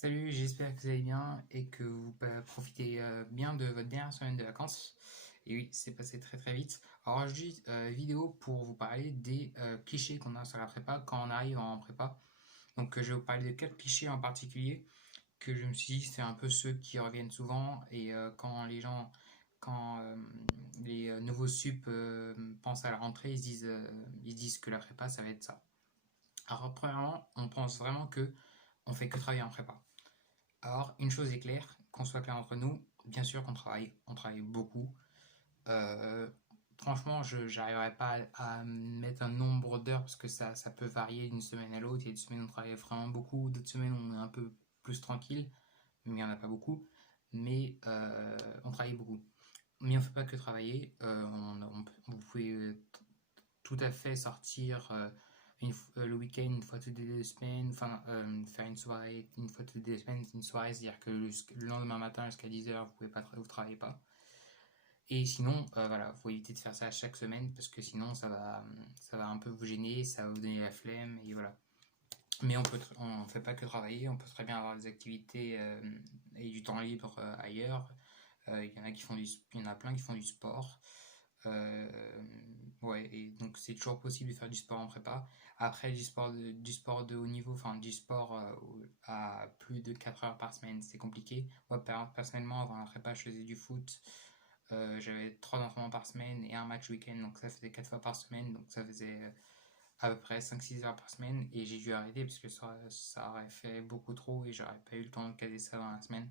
Salut, j'espère que vous allez bien et que vous profitez bien de votre dernière semaine de vacances. Et oui, c'est passé très très vite. Alors aujourd'hui, vidéo pour vous parler des clichés qu'on a sur la prépa quand on arrive en prépa. Donc je vais vous parler de quatre clichés en particulier que je me suis dit c'est un peu ceux qui reviennent souvent et quand les nouveaux sup pensent à la rentrée, ils se disent que la prépa ça va être ça. Alors premièrement, on pense vraiment que on fait que travailler en prépa. Alors, une chose est claire, qu'on soit clair entre nous, bien sûr qu'on travaille, on travaille beaucoup. Euh, Franchement, je n'arriverai pas à mettre un nombre d'heures parce que ça peut varier d'une semaine à l'autre. Il y a des semaines où on travaille vraiment beaucoup, d'autres semaines où on est un peu plus tranquille, mais il n'y en a pas beaucoup. Mais on travaille beaucoup. Mais on ne fait pas que travailler. Vous pouvez tout à fait sortir le week-end une fois toutes les 2 semaines, enfin faire une soirée une fois toutes les 2 semaines, une soirée, c'est-à-dire que le lendemain matin jusqu'à 10h vous pouvez pas vous travaillez pas. Et sinon, voilà, faut éviter de faire ça chaque semaine parce que sinon ça va un peu vous gêner, ça va vous donner la flemme et voilà. Mais on fait pas que travailler, on peut très bien avoir des activités et du temps libre ailleurs. Il y en a plein qui font du sport. Euh, ouais, et donc c'est toujours possible de faire du sport en prépa. Après, du sport de haut niveau, enfin du sport à plus de 4 heures par semaine, c'est compliqué. Moi, personnellement, avant la prépa, je faisais du foot. J'avais 3 entraînements par semaine et un match week-end, donc ça faisait 4 fois par semaine, donc ça faisait à peu près 5-6 heures par semaine. Et j'ai dû arrêter parce que ça aurait fait beaucoup trop et j'aurais pas eu le temps de caser ça dans la semaine.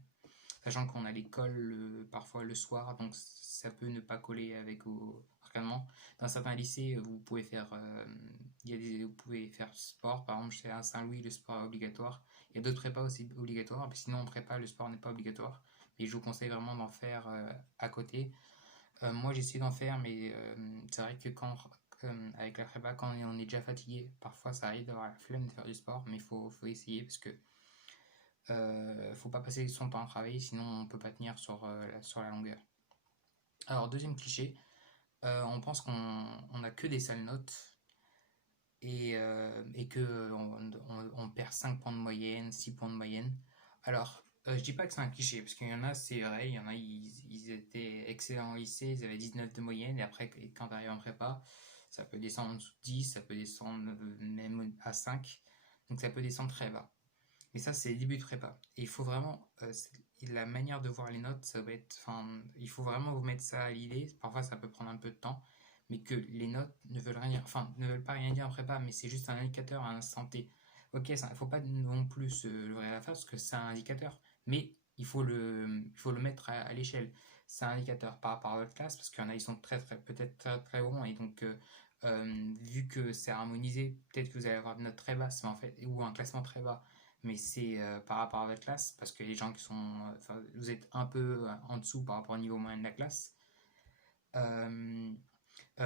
Sachant qu'on a l'école parfois le soir, donc ça peut ne pas coller avec vos entraînements. Dans certains lycées, vous pouvez faire sport. Par exemple, chez à Saint-Louis, le sport est obligatoire. Il y a d'autres prépas aussi obligatoires, mais sinon en prépa, le sport n'est pas obligatoire. Et je vous conseille vraiment d'en faire à côté. Moi, j'essaie d'en faire, mais c'est vrai que avec la prépa, quand on est déjà fatigué, parfois ça arrive d'avoir la flemme de faire du sport, mais il faut essayer parce que faut pas passer son temps à travailler, sinon on peut pas tenir sur la longueur. Alors, deuxième cliché, on pense qu'on a que des sales notes et que on perd 5 points de moyenne, 6 points de moyenne. Alors, je dis pas que c'est un cliché, parce qu'il y en a, c'est vrai, il y en a, ils étaient excellents au lycée, ils avaient 19 de moyenne, et après, quand tu arrives en prépa, ça peut descendre en dessous de 10, ça peut descendre même à 5, donc ça peut descendre très bas. Mais ça, c'est les débuts de prépa. Et il faut vraiment, la manière de voir les notes, ça va être, enfin, il faut vraiment vous mettre ça à l'idée. Parfois, ça peut prendre un peu de temps, mais que les notes ne veulent rien dire, enfin, ne veulent pas rien dire en prépa, mais c'est juste un indicateur à l'instant T. Ok, ça, il faut pas non plus se leurrer à la face, parce que c'est un indicateur, mais il faut le mettre à l'échelle. C'est un indicateur par rapport à votre classe, parce qu'il y en a, ils sont peut-être très, très bons, et donc, vu que c'est harmonisé, peut-être que vous allez avoir des notes très basses, mais en fait, ou un classement très bas, mais c'est par rapport à votre classe, parce que les gens qui sont, enfin, vous êtes un peu en dessous par rapport au niveau moyen de la classe. Euh,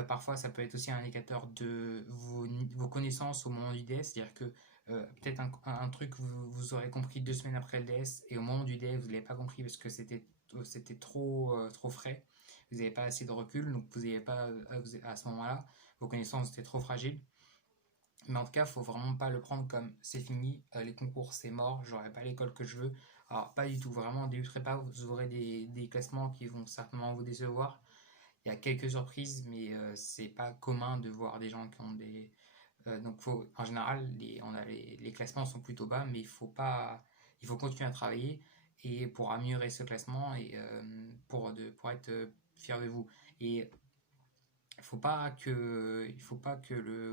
Parfois, ça peut être aussi un indicateur de vos connaissances au moment du DS, c'est-à-dire que peut-être un truc que vous aurez compris 2 semaines après le DS, et au moment du DS, vous ne l'avez pas compris parce que c'était trop frais, vous n'avez pas assez de recul, donc vous n'avez pas, à ce moment-là, vos connaissances étaient trop fragiles. Mais en tout cas, faut vraiment pas le prendre comme c'est fini, les concours c'est mort, j'aurai pas l'école que je veux. Alors pas du tout, vraiment, débuterez pas, vous aurez des classements qui vont certainement vous décevoir. Il y a quelques surprises, mais c'est pas commun de voir des gens qui ont des. Donc en général, les classements sont plutôt bas, mais il faut continuer à travailler et pour améliorer ce classement et pour être fier de vous. Et vous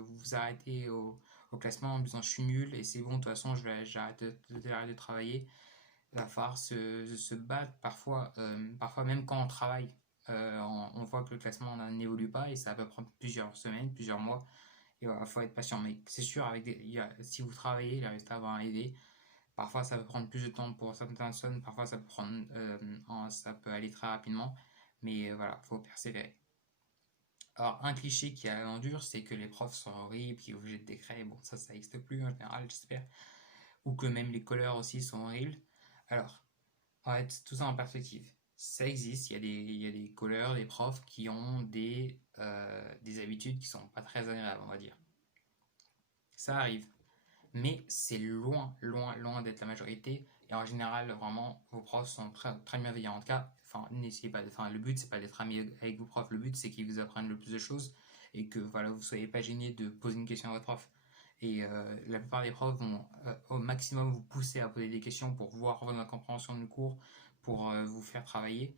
vous arrêtez au classement en disant je suis nul et c'est bon, de toute façon j'arrête de travailler. Il va falloir se battre parfois même quand on travaille. On voit que le classement n'évolue pas et ça peut prendre plusieurs semaines, plusieurs mois. Et il faut être patient. Mais c'est sûr, si vous travaillez, les résultats vont arriver. Parfois, ça peut prendre plus de temps pour certaines personnes. Parfois, ça peut aller très rapidement. Mais voilà, il faut persévérer. Alors, un cliché qui a dur, c'est que les profs sont horribles, qui vous jettent des craies. Bon, ça n'existe plus en général, j'espère. Ou que même les couleurs aussi sont horribles. Alors, on va mettre tout ça en perspective. Ça existe, il y a des colleurs, des profs qui ont des habitudes qui sont pas très agréables, on va dire. Ça arrive. Mais c'est loin, loin, loin d'être la majorité. Et en général, vraiment, vos profs sont très, très bienveillants. En tout cas, enfin, n'essayez pas, enfin, le but, c'est pas d'être ami avec vos profs. Le but, c'est qu'ils vous apprennent le plus de choses et que, voilà, vous soyez pas gêné de poser une question à votre prof. Et la plupart des profs vont au maximum vous pousser à poser des questions pour voir votre compréhension du cours, pour vous faire travailler.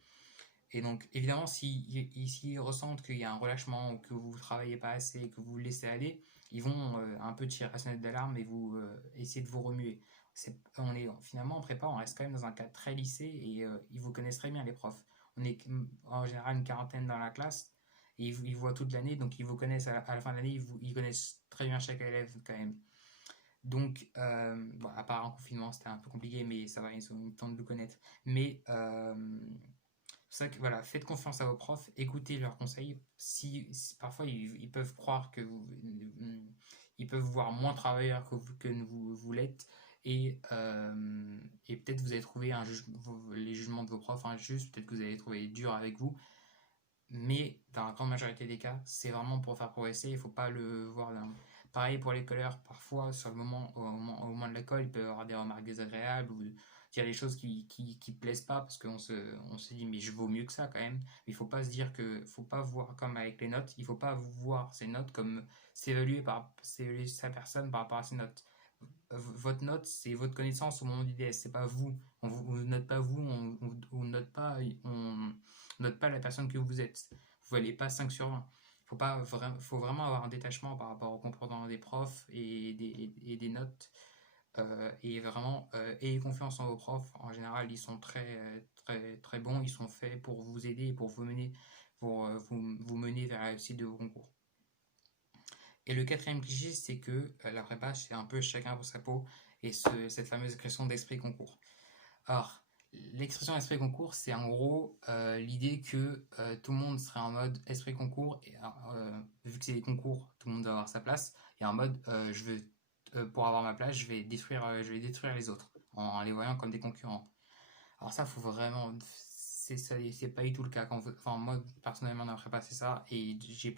Et donc, évidemment, s'ils ressentent qu'il y a un relâchement ou que vous ne travaillez pas assez et que vous vous laissez aller, ils vont un peu tirer la sonnette d'alarme et vous essayer de vous remuer. Finalement, en prépa, on reste quand même dans un cadre très lycée et ils vous connaissent très bien, les profs. On est en général une quarantaine dans la classe et ils voient toute l'année, donc ils vous connaissent à la fin de l'année, ils connaissent très bien chaque élève quand même. Donc, bon, à part en confinement, c'était un peu compliqué, mais ça va, ils ont eu le temps de vous connaître. Mais c'est ça que voilà, faites confiance à vos profs, écoutez leurs conseils. Si parfois ils peuvent croire que ils peuvent voir moins travailleur que vous l'êtes, et peut-être vous allez trouver les jugements de vos profs injustes, peut-être que vous allez les trouver durs avec vous, mais dans la grande majorité des cas, c'est vraiment pour faire progresser. Il ne faut pas le voir là. Pareil pour les collègues, parfois sur le au moment de l'école, il peut y avoir des remarques désagréables ou dire des choses qui plaisent pas parce on se dit mais je vaux mieux que ça quand même. Mais il faut pas se dire faut pas voir comme avec les notes, il faut pas voir ses notes comme s'évaluer sa personne par rapport à ses notes. Votre note, c'est votre connaissance au moment du DS, c'est pas vous. On note pas vous, on note pas la personne que vous êtes. Vous n'allez pas 5 sur 20. Faut vraiment avoir un détachement par rapport au comportement des profs et des notes. Et vraiment, ayez confiance en vos profs. En général, ils sont très, très bons. Ils sont faits pour vous aider et pour vous mener vers la réussite de vos concours. Et le quatrième cliché, c'est que la prépa, c'est un peu chacun pour sa peau et cette fameuse expression d'esprit concours. Alors, l'expression esprit concours, c'est en gros l'idée que tout le monde serait en mode esprit concours, et vu que c'est des concours, tout le monde doit avoir sa place, et en mode pour avoir ma place, je vais détruire les autres en les voyant comme des concurrents. Alors ça, faut vraiment, c'est pas du tout le cas enfin moi personnellement dans la prépa c'est ça, et j'ai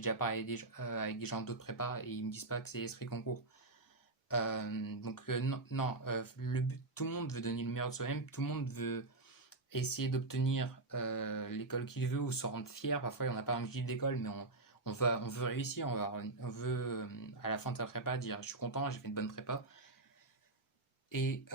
déjà parlé avec des gens d'autres prépas et ils me disent pas que c'est esprit concours. Donc non, non, tout le monde veut donner le meilleur de soi-même, tout le monde veut essayer d'obtenir l'école qu'il veut ou se rendre fier. Parfois, on n'a pas un objectif d'école, mais on veut réussir, on veut à la fin de sa prépa dire je suis content, j'ai fait une bonne prépa. Et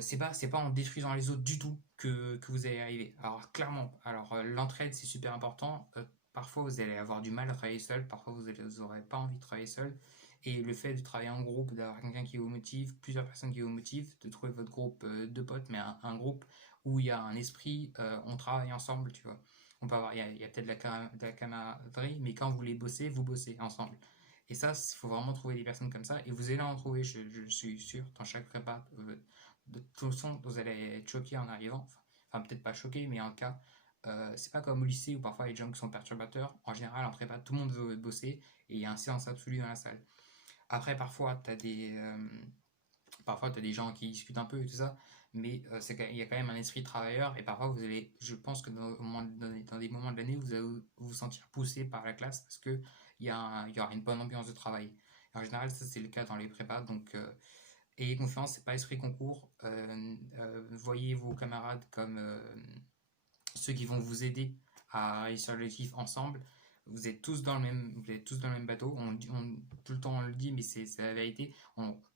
c'est pas en détruisant les autres du tout que vous allez y arriver. Alors clairement, l'entraide c'est super important. Parfois vous allez avoir du mal à travailler seul, parfois vous n'aurez pas envie de travailler seul. Et le fait de travailler en groupe, d'avoir quelqu'un qui vous motive, plusieurs personnes qui vous motivent, de trouver votre groupe de potes, mais un groupe où il y a un esprit, on travaille ensemble, tu vois. On peut avoir, il y a peut-être de la camaraderie, mais quand vous voulez bosser, vous bossez ensemble. Et ça, il faut vraiment trouver des personnes comme ça. Et vous allez en trouver, je suis sûr, dans chaque prépa. De toute façon, vous allez être choqué en arrivant. Enfin, peut-être pas choqué, mais en tout cas, c'est pas comme au lycée où parfois il y a des gens qui sont perturbateurs. En général, en prépa, tout le monde veut bosser et il y a un silence absolu dans la salle. Après, parfois, t'as des gens qui discutent un peu et tout ça, mais il y a quand même un esprit travailleur et parfois, je pense que dans des moments de l'année, vous allez vous sentir poussé par la classe parce que il y aura une bonne ambiance de travail. En général, ça c'est le cas dans les prépas, donc ayez confiance, c'est pas esprit concours. Voyez vos camarades comme ceux qui vont vous aider à réussir l'objectif ensemble. Vous êtes tous dans le même bateau. Tout le temps on le dit, mais c'est la vérité.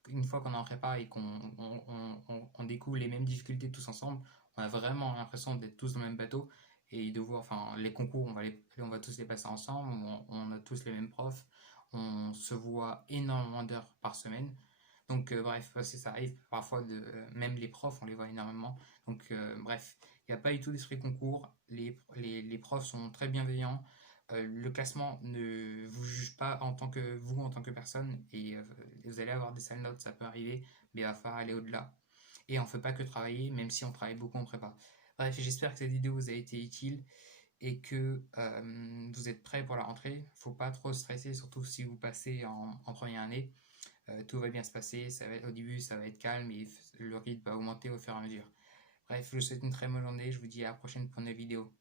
Une fois qu'on est en prépa et qu'on découvre les mêmes difficultés tous ensemble, on a vraiment l'impression d'être tous dans le même bateau et de voir, enfin, les concours, on va tous les passer ensemble. On a tous les mêmes profs. On se voit énormément d'heures par semaine. Donc, bref, ça arrive parfois même les profs, on les voit énormément. Donc, bref, il n'y a pas du tout d'esprit concours. Les profs sont très bienveillants. Le classement ne vous juge pas en tant que personne. Et vous allez avoir des sales notes, ça peut arriver, mais il va falloir aller au-delà. Et on ne fait pas que travailler, même si on travaille beaucoup en prépa. Bref, j'espère que cette vidéo vous a été utile et que vous êtes prêts pour la rentrée. Faut pas trop stresser, surtout si vous passez en première année. Tout va bien se passer, au début ça va être calme et le rythme va augmenter au fur et à mesure. Bref, je vous souhaite une très bonne journée, je vous dis à la prochaine pour une nouvelle vidéo.